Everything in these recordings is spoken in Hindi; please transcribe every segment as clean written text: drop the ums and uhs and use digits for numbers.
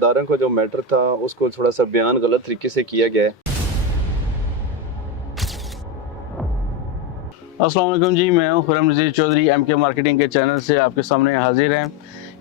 अदारों का जो मैटर था उसको थोड़ा सा बयान गलत तरीके से किया गया है। अस्सलाम वालेकुम जी, मैं हूं खुर्रम नज़ीर चौधरी। MK मार्केटिंग के चैनल से आपके सामने हाजिर हैं।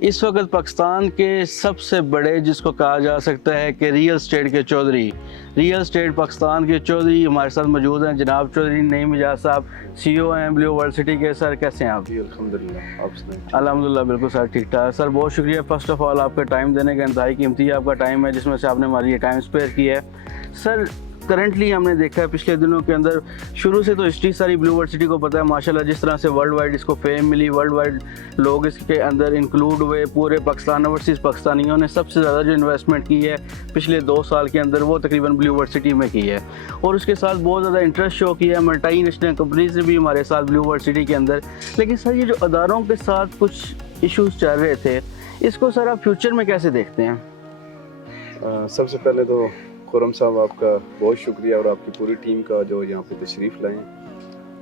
इस वक्त पाकिस्तान के सबसे बड़े, जिसको कहा जा सकता है कि रियल स्टेट के चौधरी, रियल स्टेट पाकिस्तान के चौधरी हमारे साथ मौजूद हैं। जनाब चौधरी नईम मिजाज साहब, CEO हैं ब्लू वर्ल्ड सिटी के। सर कैसे हैं आप? जी अल्हम्दुलिल्लाह, आप सुनाइए। अल्हम्दुलिल्लाह बिल्कुल सर ठीक ठाक। सर बहुत शुक्रिया फ़र्स्ट ऑफ़ ऑल आपका टाइम देने का। इंतहाई कीमती आपका टाइम है जिसमें से आपने हमारे लिए टाइम स्पेयर किया है। सर करंटली हमने देखा है पिछले दिनों के अंदर, शुरू से तो हिस्ट्री सारी ब्लू वर्ल्ड सिटी को पता है माशाल्लाह, जिस तरह से वर्ल्ड वाइड इसको फेम मिली, वर्ल्ड वाइड लोग इसके अंदर इंक्लूड हुए। पूरे पाकिस्तान ओवरसीज़ पाकिस्तानियों ने सबसे ज़्यादा जो इन्वेस्टमेंट की है पिछले 2 साल के अंदर वो तकरीबन ब्लू वर्ल्ड सिटी में की है, और उसके साथ बहुत ज़्यादा इंटरेस्ट शो किया है मल्टी नेशनल कंपनीज ने भी हमारे साथ ब्लू वर्ल्ड सिटी के अंदर। लेकिन सर ये जो अदारों के साथ कुछ इशूज़ चल रहे थे, इसको सर आप फ्यूचर में कैसे देखते हैं? सबसे पहले तो खुर्रम साहब आपका बहुत शुक्रिया और आपकी पूरी टीम का जो यहाँ पे तशरीफ़ लाए।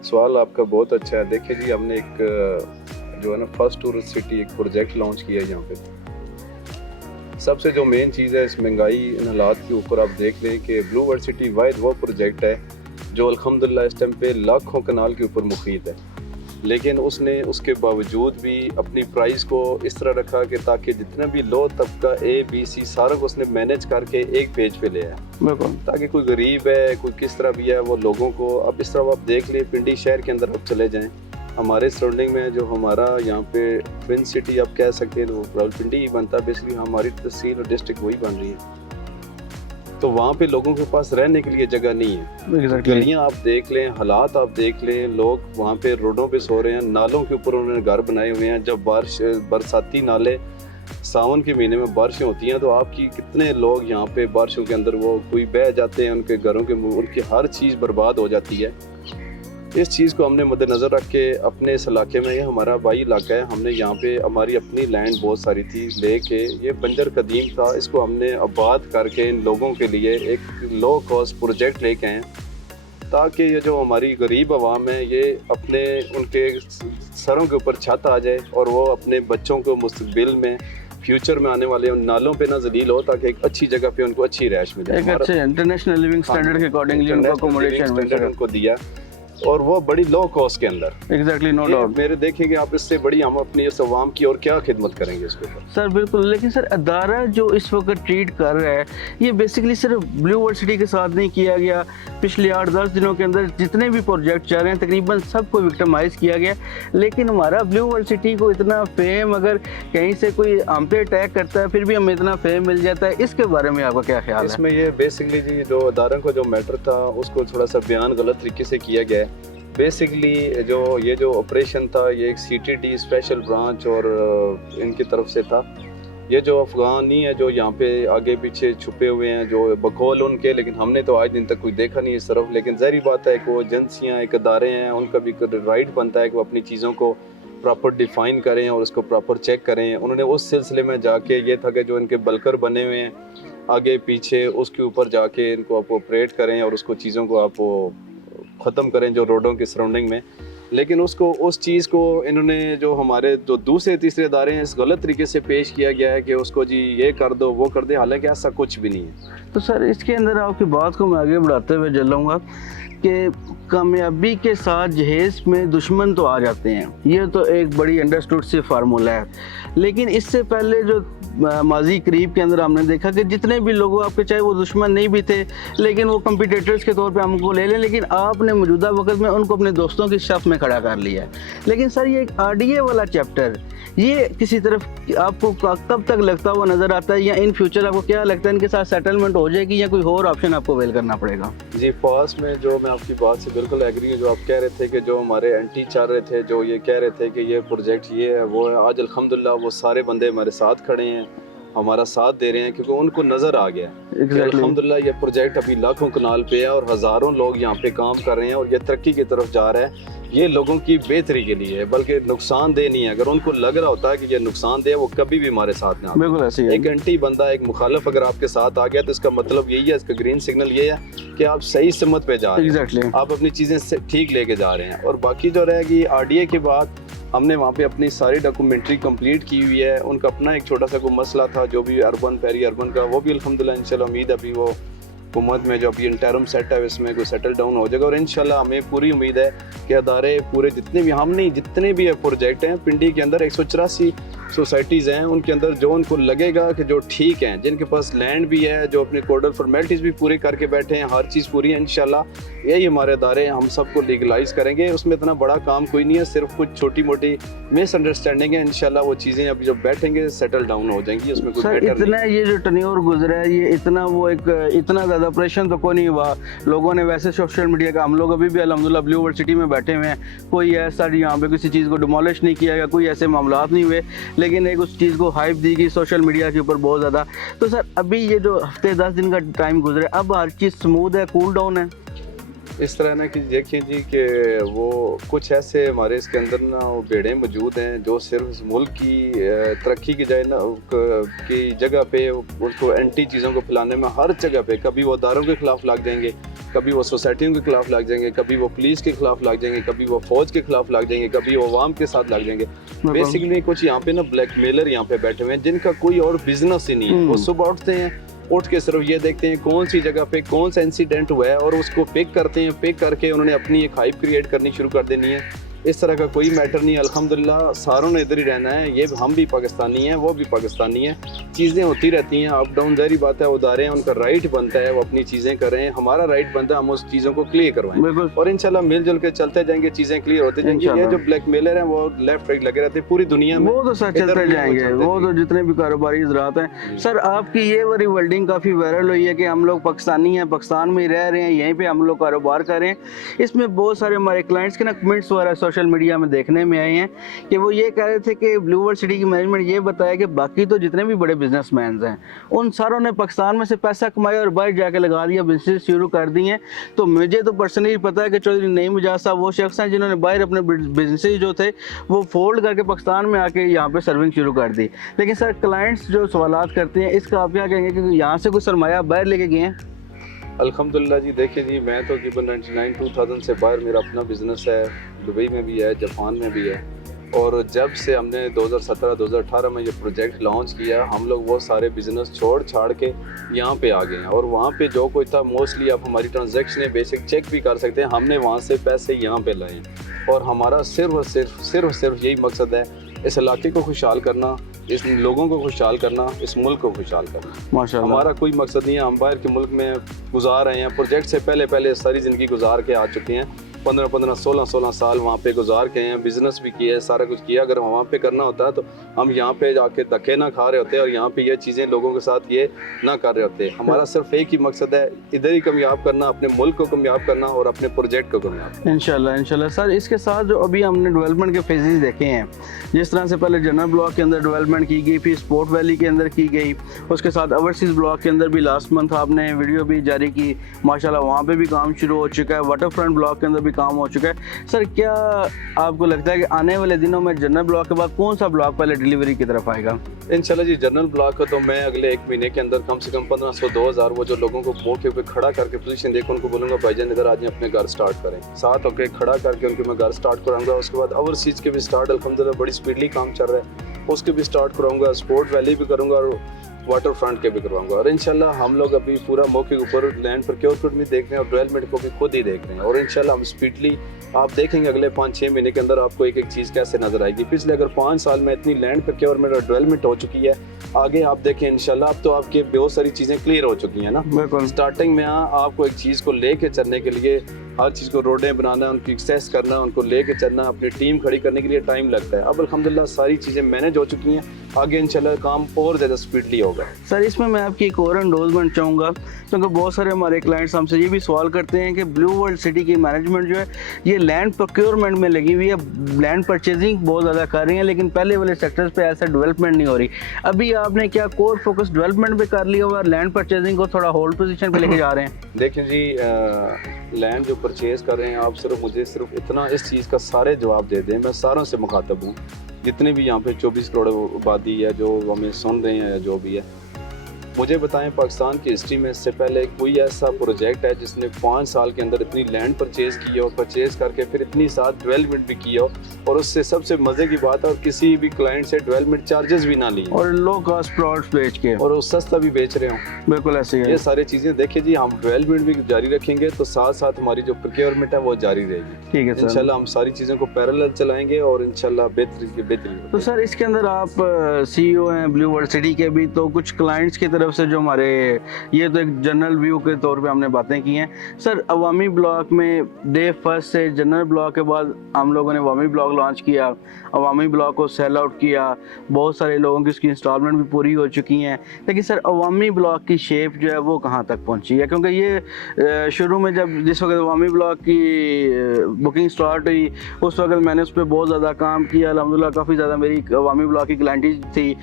सवाल आपका बहुत अच्छा है। देखिए जी, हमने एक जो है ना फर्स्ट टूरिस्ट सिटी एक प्रोजेक्ट लॉन्च किया है यहाँ पे। सबसे जो मेन चीज़ है इस महंगाई इन हालात के ऊपर आप देख लें कि ब्लू वर्ल्ड सिटी वाहिद वो प्रोजेक्ट है जो अल्हम्दुलिल्लाह इस टाइम पे लाखों कनाल के ऊपर मुखीत है, लेकिन उसने उसके बावजूद भी अपनी प्राइस को इस तरह रखा कि ताकि जितना भी लो तबका ABC सारा को उसने मैनेज करके एक पेज पे ले आया, बिल्कुल, ताकि कोई गरीब है, कोई किस तरह भी है, वो लोगों को अब इस तरह आप देख लिए। पिंडी शहर के अंदर आप चले जाएं, हमारे सराउंडिंग में जो हमारा यहाँ पे ट्विन सिटी आप कह सकते हैं, वो रावलपिंडी ही बनता है। बेसिकली हमारी तहसील और डिस्ट्रिक्ट वही बन रही है, तो वहाँ पे लोगों के पास रहने के लिए जगह नहीं है। गलियाँ आप देख लें, हालात आप देख लें, लोग वहाँ पे रोडों पे सो रहे हैं, नालों के ऊपर उन्होंने घर बनाए हुए हैं। जब बरसाती नाले सावन के महीने में बारिशें होती हैं तो आपकी कितने लोग यहाँ पे बारिशों के अंदर वो कोई बह जाते हैं, उनके घरों के उनकी हर चीज़ बर्बाद हो जाती है। इस चीज़ को हमने मद्देनज़र रख के अपने इस इलाके में, ये हमारा बाई इलाका है, हमने यहाँ पे हमारी अपनी लैंड बहुत सारी थी लेके, ये बंजर कदीम था, इसको हमने आबाद करके इन लोगों के लिए एक लो कॉस्ट प्रोजेक्ट लेके आए ताकि ये जो हमारी गरीब आवाम है ये अपने उनके सरों के ऊपर छत आ जाए और वो अपने बच्चों को मुस्तकबिल में फ्यूचर में आने वाले उन नालों पे ना जलील हो, ताकि एक अच्छी जगह पे उनको अच्छी रैश मिले। एक अच्छे इंटरनेशनल लिविंग स्टैंडर्ड के अकॉर्डिंगली उनको अकोमोडेशन उनको दिया, और वो बड़ी लो कॉस्ट के अंदर। Exactly, no doubt. मेरे देखेंगे आप, इससे बड़ी हम अपनी इस अवाम की और क्या खिदमत करेंगे इसके ऊपर। सर बिल्कुल, लेकिन सर अदारा जो इस वक्त ट्रीट कर रहा है ये बेसिकली सिर्फ ब्लू वर्ल्ड सिटी के साथ नहीं किया गया। पिछले 8-10 दिनों के अंदर जितने भी प्रोजेक्ट चल रहे हैं तकरीबन सबको विक्टिमाइज किया गया। लेकिन हमारा ब्लू वर्ल्ड सिटी को इतना फेम, अगर कहीं से कोई हम पे अटैक करता है फिर भी हमें इतना फेम मिल जाता है, इसके बारे में आपका क्या ख्याल है? इसमें ये बेसिकली जी जो अदारों का जो मैटर था उसको थोड़ा सा बयान गलत तरीके से किया गया है। बेसिकली जो ऑपरेशन था ये एक CTD स्पेशल ब्रांच और इनकी तरफ से था। ये जो अफगानी है जो यहाँ पे आगे पीछे छुपे हुए हैं, जो बकौल उनके, लेकिन हमने तो आज दिन तक कोई देखा नहीं इस तरफ। लेकिन ज़ाहिर बात है कि वो एजेंसियाँ, एक अदारे हैं, उनका भी राइट बनता है कि वो अपनी चीज़ों को प्रॉपर डिफ़ाइन करें और उसको प्रॉपर चेक करें। उन्होंने उस सिलसिले में जाके, ये था कि जो इनके बलकर बने हुए हैं आगे पीछे, उसके ऊपर जाके इनको आप ऑपरेट करें और उसको चीज़ों को आप ख़त्म करें जो रोडों के सराउंडिंग में। लेकिन उसको, उस चीज़ को इन्होंने, जो हमारे जो दूसरे तीसरे अदारे हैं, इस गलत तरीके से पेश किया गया है कि उसको जी ये कर दो वो कर दे, हालांकि ऐसा कुछ भी नहीं है। तो सर इसके अंदर आपकी बात को मैं आगे बढ़ाते हुए चलूँगा कि कामयाबी के साथ जहेज़ में दुश्मन तो आ जाते हैं, ये तो एक बड़ी अंडरस्टूड सी फार्मूला है। लेकिन इससे पहले जो माजी करीब के अंदर हमने देखा कि जितने भी लोग आपके, चाहे वो दुश्मन नहीं भी थे लेकिन वो कंपटीटर्स के तौर पे हमको ले लें, लेकिन आपने मौजूदा वक्त में उनको अपने दोस्तों की सफ में खड़ा कर लिया है। लेकिन सर ये एक RDA वाला चैप्टर, ये किसी तरफ आपको कब तक लगता हुआ नज़र आता है, या इन फ्यूचर आपको क्या लगता है इनके साथ सेटलमेंट हो जाएगी या कोई और ऑप्शन आपको वेल करना पड़ेगा? जी फास्ट में जो मैं आपकी बात से बिल्कुल एग्री हूँ। जो आप कह रहे थे कि जो हमारे एंटी चल रहे थे, जो ये कह रहे थे कि ये प्रोजेक्ट ये है वो है, आज अल्हम्दुलिल्लाह वो सारे बंदे हमारे साथ खड़े हैं, हमारा साथ दे रहे हैं, क्योंकि उनको नज़र आ गया कि अल्हम्दुलिल्लाह ये प्रोजेक्ट अभी लाखों कनाल पे है और हज़ारों लोग यहाँ पे काम कर रहे हैं और ये तरक्की की तरफ जा रहा है। ये लोगों की बेहतरी के लिए है, बल्कि नुकसानदेह नहीं है। अगर उनको लग रहा होता है कि ये नुकसानदेह, वो कभी भी हमारे साथ ना। बिल्कुल ऐसे ही है। एक एंटी बंदा, एक मुखालिफ अगर आपके साथ आ गया तो इसका मतलब यही है, इसका ग्रीन सिग्नल ये है कि आप सही समत पे जा रहे हैं, आप अपनी चीज़ें ठीक लेके जा रहे हैं। और बाकी जो रहेगी RDA की बात, हमने वहाँ पे अपनी सारी डॉक्यूमेंट्री कंप्लीट की हुई है। उनका अपना एक छोटा सा कोई मसला था जो भी अर्बन पेरी अर्बन का, वो भी अल्हम्दुलिल्लाह इंशाल्लाह उम्मीद अभी वो हुकूमत में जो अभी इंटरम सेट है इसमें कोई सेटल डाउन हो जाएगा। और इंशाल्लाह हमें पूरी उम्मीद है कि अदारे पूरे जितने भी हम नहीं जितने भी प्रोजेक्ट हैं पिंडी के अंदर 184 सोसाइटीज़ हैं, उनके अंदर जो उनको लगेगा कि जो ठीक हैं, जिनके पास लैंड भी है, जो अपनी कोडल फॉर्मेलिटीज़ भी पूरी करके बैठे हैं, हर चीज़ पूरी है, इंशाल्लाह यही हमारे अदारे हम सबको लीगलाइज करेंगे। उसमें इतना बड़ा काम कोई नहीं है, सिर्फ कुछ छोटी मोटी मिसअंडरस्टैंडिंग है। इंशाल्लाह वो चीज़ें अभी जब बैठेंगे सेटल डाउन हो जाएंगी, उसमें कोई सर मैटर इतना नहीं। ये जो टर्न्योवर गुजरा है, ये इतना वो एक इतना ज़्यादा ऑपरेशन तो कोई नहीं हुआ। लोगों ने वैसे सोशल मीडिया का, हम लोग अभी भी अल्हम्दुलिल्लाह ब्लू वर्ल्ड सिटी में बैठे हुए हैं, कोई ऐसा यहाँ पे किसी चीज़ को डिमोलिश नहीं किया गया, कोई ऐसे मामला नहीं हुए, लेकिन एक उस चीज़ को हाइप दी गई सोशल मीडिया के ऊपर बहुत ज़्यादा। तो सर अभी ये जो हफ्ते 10 दिन का टाइम गुजरा, अब हर चीज़ स्मूथ है, कूल डाउन है? इस तरह ना कि देखिए जी कि वो कुछ ऐसे हमारे इसके अंदर ना वो बेड़े मौजूद हैं जो सिर्फ इस मुल्क की तरक्की की जाए ना की जगह पे उसको एंटी चीज़ों को फैलाने में हर जगह पे, कभी वो अदारों के खिलाफ लग जाएंगे, कभी वो सोसाइटियों के खिलाफ लग जाएंगे, कभी वो पुलिस के खिलाफ लग जाएंगे, कभी वो फौज के खिलाफ लग जाएंगे, कभी वो अवाम के साथ लग जाएंगे। बेसिकली कुछ यहाँ पे ना ब्लैकमेलर यहाँ पे बैठे हुए हैं जिनका कोई और बिजनेस ही नहीं है। वो सुबह उठते हैं, उठ के सिर्फ ये देखते हैं कौन सी जगह पे कौन सा इंसिडेंट हुआ है और उसको पिक करते हैं, पिक करके उन्होंने अपनी एक हाइप क्रिएट करनी शुरू कर देनी है। इस तरह का कोई मैटर नहीं है। अल्हम्दुलिल्लाह सारों ने इधर ही रहना है, ये हम भी पाकिस्तानी हैं, वो भी पाकिस्तानी हैं, चीज़ें होती रहती हैं, अप डाउन, ज़ाहिर बात है। उदारे हैं, उनका राइट बनता है वो अपनी चीज़ें करें, हमारा राइट बनता है हम उस चीज़ों को क्लियर करवाएं और इंशाल्लाह मिलजुल के चलते जाएंगे, चीज़ें क्लियर होते जाएंगी। ये जो ब्लैकमेलर हैं वो लेफ्ट राइट लगे रहते हैं पूरी दुनिया में, वो तो सर चलते जाएंगे, वो तो जितने भी कारोबारी हज़रात हैं। सर आपकी ये वाली वर्डिंग काफ़ी वायरल हुई है कि हम लोग पाकिस्तानी हैं, पाकिस्तान में ही रह रहे हैं, यहीं पे हम लोग कारोबार कर रहे हैं। इसमें बहुत सारे हमारे क्लाइंट्स के ना कमेंट्स वगैरह सोशल मीडिया में देखने में आए हैं कि वो ये कह रहे थे कि ब्लू वर्ल्ड सिटी की मैनेजमेंट ये बताया कि बाकी तो जितने भी बड़े बिजनेसमैन हैं उन सारों ने पाकिस्तान में से पैसा कमाया और बाहर जाके लगा दिया, बिजनेस शुरू कर दिए। तो मुझे तो पर्सनली पता है कि चौधरी नईम मुजाहिद साहब वो शख्स हैं जिन्होंने बाहर अपने बिजनेस जो थे वो फोल्ड करके पाकिस्तान में आके यहाँ पे सर्विंग शुरू कर दी। लेकिन सर क्लाइंट्स जो सवालात करते हैं इसका आप क्या कहेंगे कि यहाँ से कोई सरमाया बाहर लेके गए हैं? अल्हम्दुलिल्लाह जी, देखिए जी, मैं तो तकरीबन 99-2000 से बाहर मेरा अपना बिज़नेस है, दुबई में भी है, जापान में भी है। और जब से हमने 2017-2018 में ये प्रोजेक्ट लॉन्च किया, हम लोग वो सारे बिज़नेस छोड़ छाड़ के यहाँ पे आ गए हैं। और वहाँ पे जो कोई था मोस्टली आप हमारी ट्रांजैक्शन बेसिक चेक भी कर सकते हैं, हमने वहाँ से पैसे यहाँ पे लाए और हमारा सिर्फ और सिर्फ यही मकसद है, इस इलाके को खुशहाल करना, इस लोगों को खुशहाल करना, इस मुल्क को खुशहाल करना। माशाल्लाह। हमारा कोई मकसद नहीं है, हम बाहर के मुल्क में गुजार रहे हैं, प्रोजेक्ट से पहले सारी ज़िंदगी गुजार के आ चुके हैं, 15-15, 16-16 साल वहाँ पे गुजार के हैं, बिज़नेस भी किया है, सारा कुछ किया। अगर वहाँ पे करना होता है तो हम यहाँ पे जाके धक्के ना खा रहे होते और यहाँ पे ये चीज़ें लोगों के साथ ये ना कर रहे होते। हमारा सिर्फ एक ही मकसद है, इधर ही कामयाब करना, अपने मुल्क को कामयाब करना और अपने प्रोजेक्ट को कामयाब। इंशाल्लाह सर। इसके साथ जो अभी हमने डेवलपमेंट के फेजेस देखे हैं, जिस तरह से पहले जनरल ब्लॉक के अंदर डेवलपमेंट की गई, फिर स्पोर्ट वैली के अंदर की गई, उसके साथ ओवरसीज़ ब्लॉक के अंदर भी लास्ट मंथ आपने वीडियो भी जारी की, माशाल्लाह वहाँ पे भी काम शुरू हो चुका है, वाटर फ्रंट ब्लॉक के अंदर भी काम हो चुका है। सर क्या आपको लगता है कि आने वाले दिनों में जनरल ब्लॉक के बाद कौन सा ब्लॉक पहले डिलीवरी की तरफ आएगा? इंशाल्लाह जी, जनरल ब्लॉक को तो मैं अगले 1 महीने के अंदर कम से कम 1500-2000 वो जो लोगों को मौके पे खड़ा करके पोजीशन देखो, उनको बोलूँगा भाईजान इधर आज अपने घर स्टार्ट करें, साथ होकर खड़ा करके उनके मैं घर स्टार्ट कराऊंगा। उसके बाद ओवरसीज़ के भी स्टार्ट अल्हम्दुलिल्लाह बड़ी स्पीडली काम चल रहा है, उसके भी स्टार्ट कराऊंगा, स्पोर्ट वैली भी करूँगा और वाटर फ्रंट के भी करवाऊंगा। और इंशाल्लाह हम लोग अभी पूरा मौके के ऊपर लैंड प्रोक्योरमेंट भी देख रहे हैं और डेवलपमेंट को भी खुद ही देख रहे हैं। और इंशाल्लाह हम स्पीडली आप देखेंगे अगले 5-6 महीने के अंदर आपको एक एक चीज़ कैसे नजर आएगी। पिछले अगर 5 साल में इतनी लैंड प्रोक्योरमेंट और डेवलपमेंट हो चुकी है, आगे आप देखें इंशाल्लाह अब तो आपके बहुत सारी चीज़ें क्लियर हो चुकी हैं ना। स्टार्टिंग में आपको एक चीज़ को लेके चलने के लिए, हर चीज़ को रोडें बनाना, उनकी एक्सेस करना, उनको लेके चलना, अपनी टीम खड़ी करने के लिए टाइम लगता है। अब अल्हम्दुलिल्लाह सारी चीज़ें मैनेज हो चुकी हैं, आगे इंशाल्लाह काम और ज़्यादा स्पीडली होगा। सर इसमें मैं आपकी एक और एंडोर्समेंट चाहूँगा, क्योंकि बहुत सारे हमारे क्लाइंट्स हमसे ये भी सवाल करते हैं कि ब्लू वर्ल्ड सिटी की मैनेजमेंट जो है ये लैंड प्रोक्योरमेंट में लगी हुई है, लैंड परचेजिंग बहुत ज़्यादा कर रही है, लेकिन पहले वाले सेक्टर्स पे ऐसा डेवलपमेंट नहीं हो रही। अभी आपने क्या कोर फोकस डेवलपमेंट पे कर लिया हुआ, लैंड परचेजिंग को थोड़ा होल्ड पोजीशन पे लेके जा रहे हैं? देखिए जी, लैंड जो परचेज़ कर रहे हैं आप, सिर्फ मुझे सिर्फ इतना इस चीज़ का सारे जवाब दे दें, मैं सारों से मुखातब हूँ, जितने भी यहाँ पे 24 करोड़ आबादी है जो हमें सुन रहे हैं या जो भी है, मुझे बताएं पाकिस्तान की हिस्ट्री में इससे पहले कोई ऐसा प्रोजेक्ट है जिसने 5 साल के अंदर इतनी लैंड परचेज की हो, परचेज करके फिर इतनी साथ डेवलपमेंट भी की हो, और उससे सबसे मज़े की बात है और किसी भी क्लाइंट से डेवलपमेंट चार्जेस भी ना लिए और लो कॉस्ट प्लॉट्स बेच के, और वो सस्ता भी बेच रहे हो। बिल्कुल ऐसे ही है। ये सारी चीज़ें देखिए जी, हम डेवलपमेंट भी जारी रखेंगे तो साथ साथ हमारी जो प्रोक्योरमेंट है वो जारी रहेगी। ठीक है सर। इंशाल्लाह हम सारी चीज़ों को पैरेलल चलाएंगे और इंशाल्लाह बेहतरी। तो सर इसके अंदर आप CEO हैं ब्लू वर्ल्ड सिटी के भी, तो कुछ क्लाइंट्स की तरफ से जो हमारे, ये तो एक जनरल व्यू के तौर पे हमने बातें की हैं सर। अवामी ब्लॉक में डे फर्स्ट से जनरल ब्लॉक के बाद हम लोगों ने अवामी ब्लॉक लॉन्च किया, अवामी ब्लॉक को सेल आउट किया, बहुत सारे लोगों की उसकी इंस्टॉलमेंट भी पूरी हो चुकी हैं, लेकिन सर अवामी ब्लॉक की शेप जो है वो कहाँ तक पहुँची है? क्योंकि ये शुरू में जब जिस वक्त अवामी ब्लॉक की बुकिंग स्टार्ट हुई उस वक्त मैंने उस पर बहुत ज़्यादा काम किया, अल्हम्दुलिल्लाह काफ़ी ज़्यादा मेरी अवामी ब्लॉक की क्लाइंटेज थी।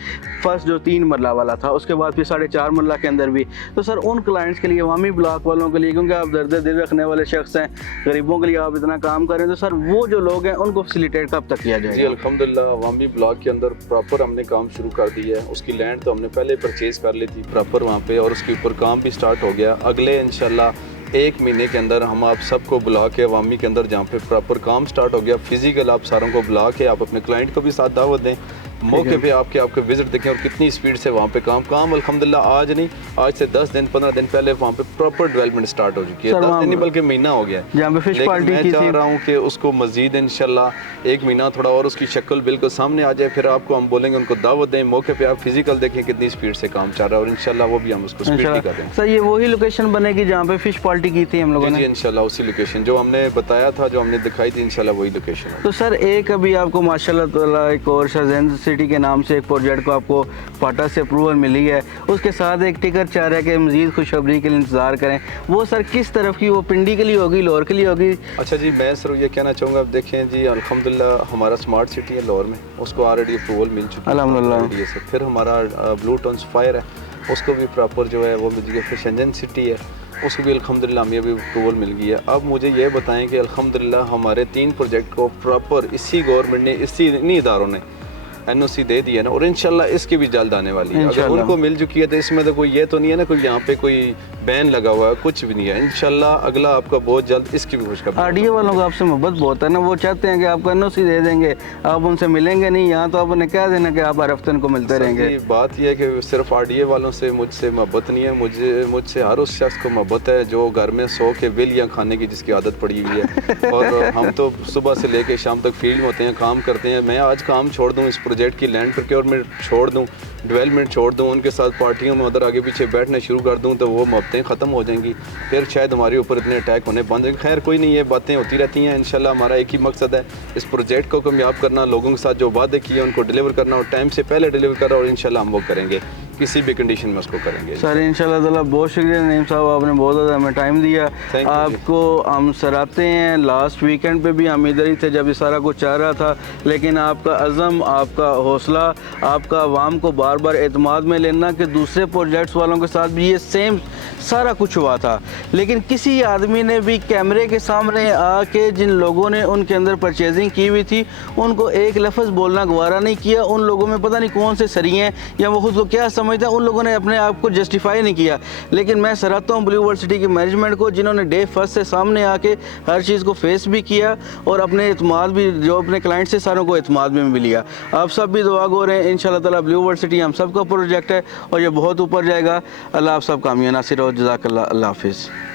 फर्स्ट जो 3 मरला वाला था, उसके बाद फिर 4.5 मरला के अंदर भी। तो सर उन क्लाइंट्स के लिए, अवामी ब्लॉक वालों के लिए, क्योंकि आप दर्द दिल रखने वाले शख्स हैं, गरीबों के लिए आप इतना काम करें, तो सर वो जो लोग हैं उनको फैसिलिटेट कब तक किया जी जाएगा? अल्हम्दुलिल्लाह अवामी ब्लॉक के अंदर प्रॉपर हमने काम शुरू कर दिया है। उसकी लैंड तो हमने पहले परचेज़ कर ली थी प्रॉपर वहाँ पे, और उसके ऊपर काम भी स्टार्ट हो गया। अगले इंशाल्लाह 1 महीने के अंदर हम आप सबको बुला के अवामी के अंदर जहाँ पे प्रॉपर काम स्टार्ट हो गया, फिजिकल आप सारों को बुला के आप अपने क्लाइंट को भी साथ दावत दें, मौके पे आपके विजिट देखें और कितनी स्पीड से वहाँ पे काम अल्हम्दुलिल्लाह आज नहीं, आज से 10 दिन 15 दिन पहले वहाँ पे प्रॉपर डेवलपमेंट स्टार्ट हो चुकी है। 10 दिन नहीं बल्कि महीना हो गया है। जहाँ पे फिश लेकिन पार्टी मैं की चाह थी, रहा हूँ कि उसको मजीद इंशाल्लाह 1 महीना थोड़ा और उसकी शक्ल बिल्कुल सामने आ जाए, फिर आपको हम बोलेंगे उनको दावत दें, मौके पे आप फिजिकल देखें कितनी स्पीड से काम चल रहा है, और इंशाल्लाह वो भी हम उसको स्पीड भी कर दें। सर ये वही लोकेशन बनेगी जहाँ पे फिश पार्टी की थी हम लोगों जी ने? इंशाल्लाह उसी लोकेशन जो हमने बताया था, जो हमने दिखाई थी, इंशाल्लाह वही लोकेशन है। तो सर एक अभी आपको माशाल्लाह ताला एक और शाहजैन सिटी के नाम से एक प्रोजेक्ट को आपको फाटा से अप्रूवल मिली है, उसके साथ एक टिकट चाह रहा है कि मज़ीद खुशखबरी के लिए इंतज़ार करें। वो सर किस तरफ की, वो पिंडी के लिए होगी, लाहौर के लिए होगी? अच्छा जी, मैं सर ये कहना चाहूँगा, अब देखें जी अल्हम्दुलिल्लाह हमारा स्मार्ट सिटी है लाहौर में, उसको ऑलरेडी अप्रूवल मिल चुकी है अल्हम्दुलिल्लाह। से। फिर हमारा ब्लू टाउन फायर है, उसको भी प्रॉपर जो है वो मिल गया। फिर शंजन सिटी है, उसको भी अल्हम्दुलिल्लाह हमें भी अप्रूवल मिल गई है। अब मुझे ये बताएं कि अल्हम्दुलिल्लाह हमारे 3 प्रोजेक्ट को प्रॉपर इसी गवर्नमेंट ने, इन्हीं इदारों ने NOC दे दिया ना, और इंशाल्लाह इसकी भी जल्द आने वाली है। अगर उनको मिल चुकी है तो इसमें तो कोई ये तो नहीं है ना कोई यहाँ पे कोई बैन लगा हुआ है, कुछ भी नहीं है। इंशाल्लाह अगला आपका बहुत जल्द इसकी भी खुशखबरी। RDA वालों को आपसे मोहब्बत बहुत है ना, वो चाहते हैं कि आपको NOC दे देंगे, आप उनसे मिलेंगे नहीं, यहाँ तो आपने क्या देना कि आप हर हफ्ते उनको मिलते रहेंगे। बात यह है कि सिर्फ RDA वालों से मुझसे मोहब्बत नहीं है, मुझसे हर उस शख्स को मोहब्बत है जो घर में सो के बिलियाँ खाने की जिसकी आदत पड़ी हुई है। और हम तो सुबह से लेके शाम तक फील्ड में होते हैं, काम करते हैं। मैं आज काम छोड़ दूँ, इस प्रोजेक्ट की लैंड प्रोक्योरमेंट छोड़ दूँ, डेवलपमेंट छोड़ दूँ, उनके साथ पार्टियों में उधर आगे पीछे बैठना शुरू कर दूँ, तो वो मोहब्बतें ख़त्म हो जाएंगी, फिर शायद हमारे ऊपर इतने अटैक होने बंद होंगे। खैर कोई नहीं, ये बातें होती रहती हैं। इंशाल्लाह हमारा एक ही मकसद है, इस प्रोजेक्ट को कामयाब करना, लोगों के साथ जो वादे किए उनको डिलीवर करना, और टाइम से पहले डिलीवर करना, और इंशाल्लाह हम वो करेंगे, किसी भी कंडीशन में उसको करेंगे सर। इंशाल्लाह ताला बहुत शुक्रिया नईम साहब, आपने बहुत ज़्यादा हमें टाइम दिया। आपको हम सराहते हैं। लास्ट वीकेंड पे भी हम इधर ही थे जब ये सारा कुछ चल रहा था, लेकिन आपका अज़म, आपका हौसला, आपका अवाम को बार बार एतमाद में लेना कि दूसरे प्रोजेक्ट्स वालों के साथ भी ये सेम सारा कुछ हुआ था, लेकिन किसी आदमी ने भी कैमरे के सामने आके जिन लोगों ने उनके अंदर परचेजिंग की हुई थी उनको एक लफ्ज़ बोलना गवारा नहीं किया। उन लोगों में पता नहीं कौन से सरी हैं या वो खुद को क्या समझते हैं, उन लोगों ने अपने आप को जस्टिफाई नहीं किया। लेकिन मैं सराहता हूँ ब्लू वर्ल्ड सिटी की मैनेजमेंट को, जिन्होंने डे फर्स्ट से सामने आके हर चीज़ को फेस भी किया और अपने एतमाद भी, जो अपने क्लाइंट से सारों को एतमाद में भी लिया। आप सब भी दुआ गो रहे हैं, इंशाल्लाह ताला ब्लू वर्ल्ड सिटी हम सब का प्रोजेक्ट है और ये बहुत ऊपर जाएगा। अल्लाह आप सब कामयाब नासिर हो। जज़ाकल्लाह। अल्लाह हाफिज़।